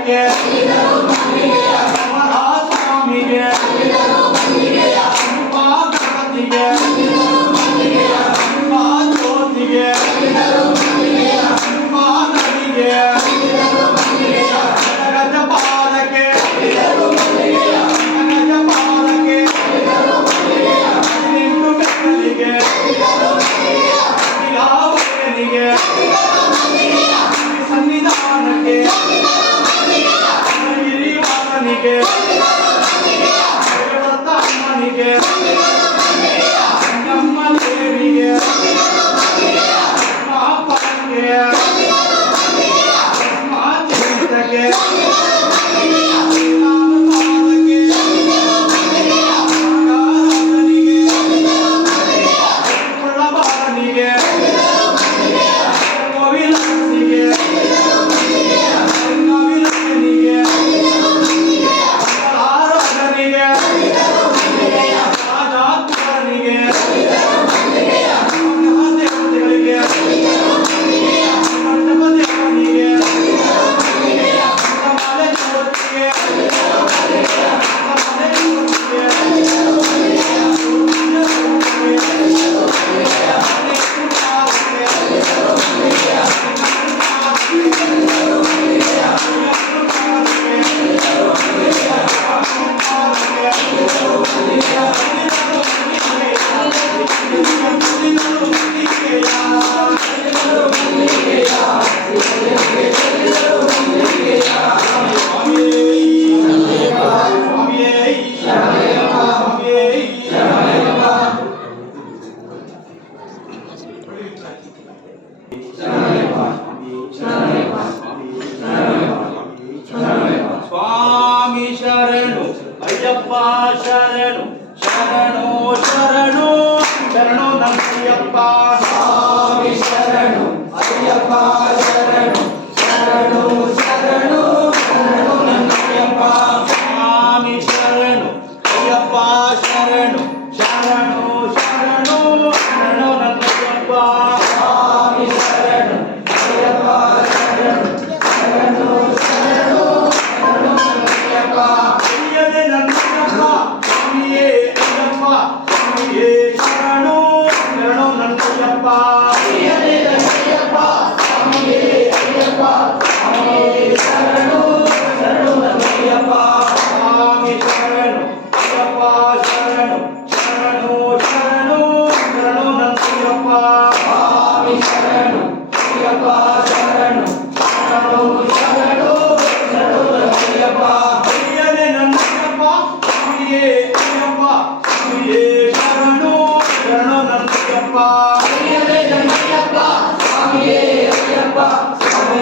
ಸ್ವಾಮಿಗೆ ಮಹಾಸ್ವಾಮಿಗೆ ಉಪಾಗತಿಗೆ ಉಪಾಜ್ಯೋತಿಗೆ ಉಪಾನವಿಗೆ ಜಗಜಪಾಲಕ್ಕೆ ಜಗಜಪಾಲಕ್ಕೆ ಹದಿನೆಂಟು ಬೆಕ್ಕಲಿಗೆ ಲಾವಣಿಗೆ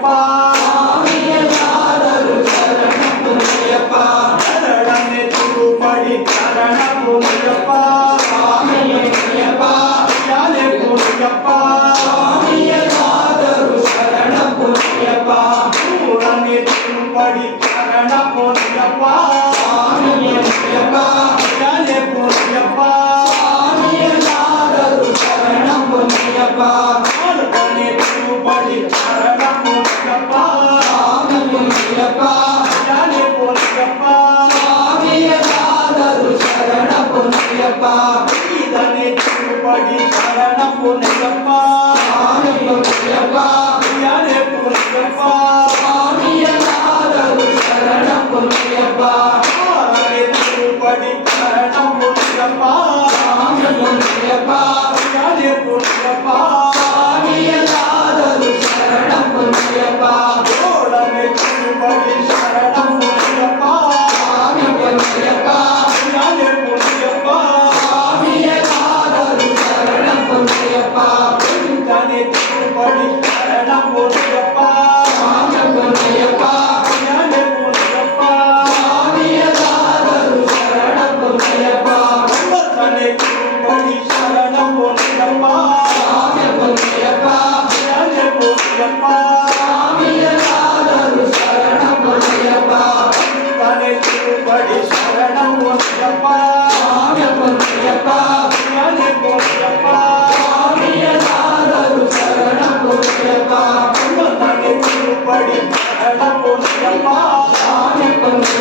Bye. ஐயப்பா இதனை திருப்படி சரணம் புனையப்பா. புனையப்பா யாரே புனையப்பா. சாமியல்லாதரு சரணம் புனையப்பா. அவரை திருப்படி சரணம் புனையப்பா. சாமி புனையப்பா யாரே புனையப்பா.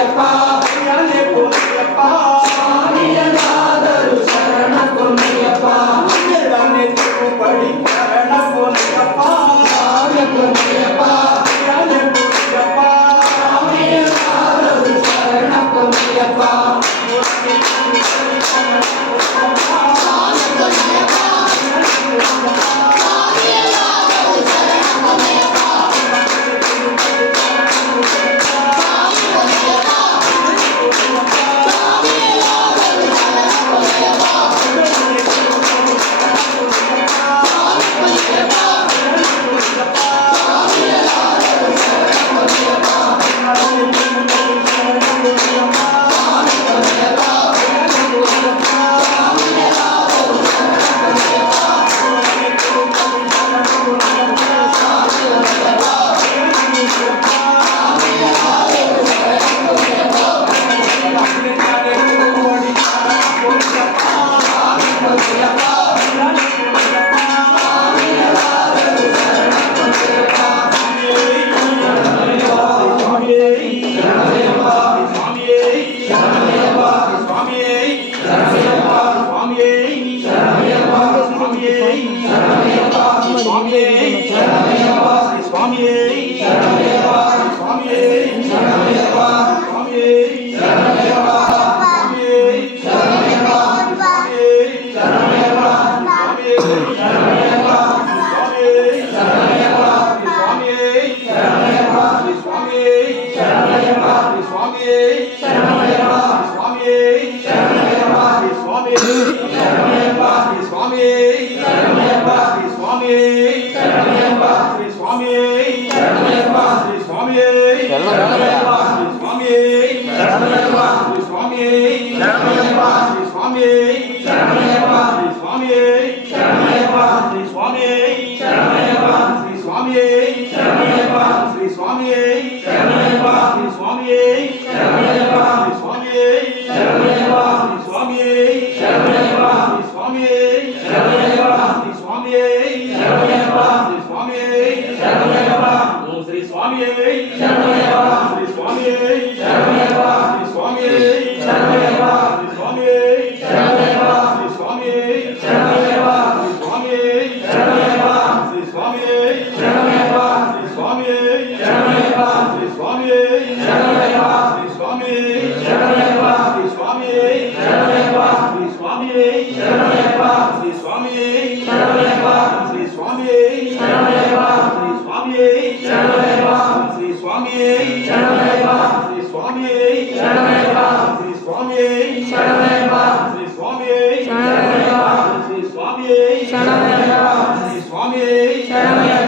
పోనీయప్ప అయ్యా లే పోనీయప్ప స్వామి శ్రీ స్వామి శ్రీ స్వామి శ్రీ స్వామి శ్రీ స్వామి శ్రీ స్వామి శ్రీ స్వామి శ్రీ స్వామి Yeah.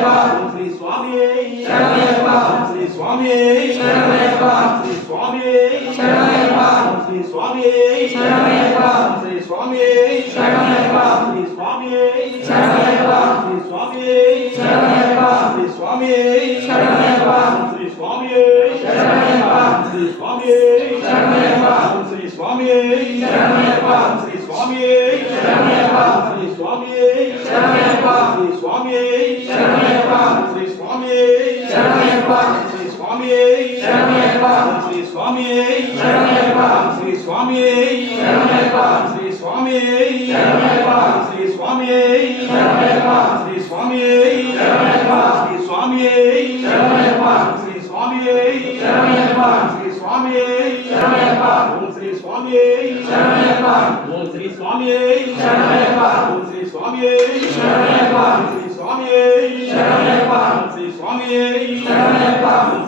స్వామి శ్రీ స్వామి శ్రీ స్వామి శ్రీ స్వామి శ్రీ స్వామి శ్రీ స్వామి శ్రీ స్వామి ఓం శ్రీ స్వామి ఓం శ్రీ స్వామి ఓం శ్రీ స్వామి శ్రీ స్వామి శ్రీ స్వామి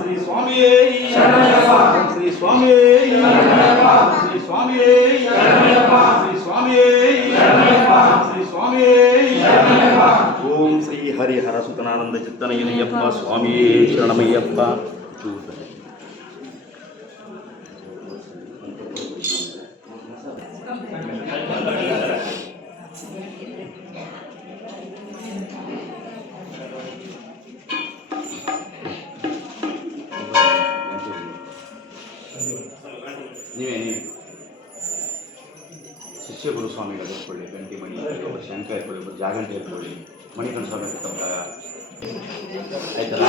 శ్రీ స్వామి శ్రీ స్వామి ಹರಿಹರ ಸುತನಾನಂದ ಚಿತ್ತನಯನಯ್ಯಪ್ಪ ಸ್ವಾಮಿಯೇ ಶರಣಮಯ್ಯಪ್ಪ ನೀವೇ ನೀವೇ ಶಿಷ್ಯ ಗುರುಸ್ವಾಮಿಗಳು ಕೂಡಲೇ ಗಂಟೆ ಮಣಿ ಶಂಕ ಇರ್ಕೊಳ್ಳಿ ಜಾಗಂಟೆ ಇರ್ಕೊಳ್ಳಿ மணிக்கன் சொல்லிருக்கவங்க ಆಯ್ತಲ್ಲ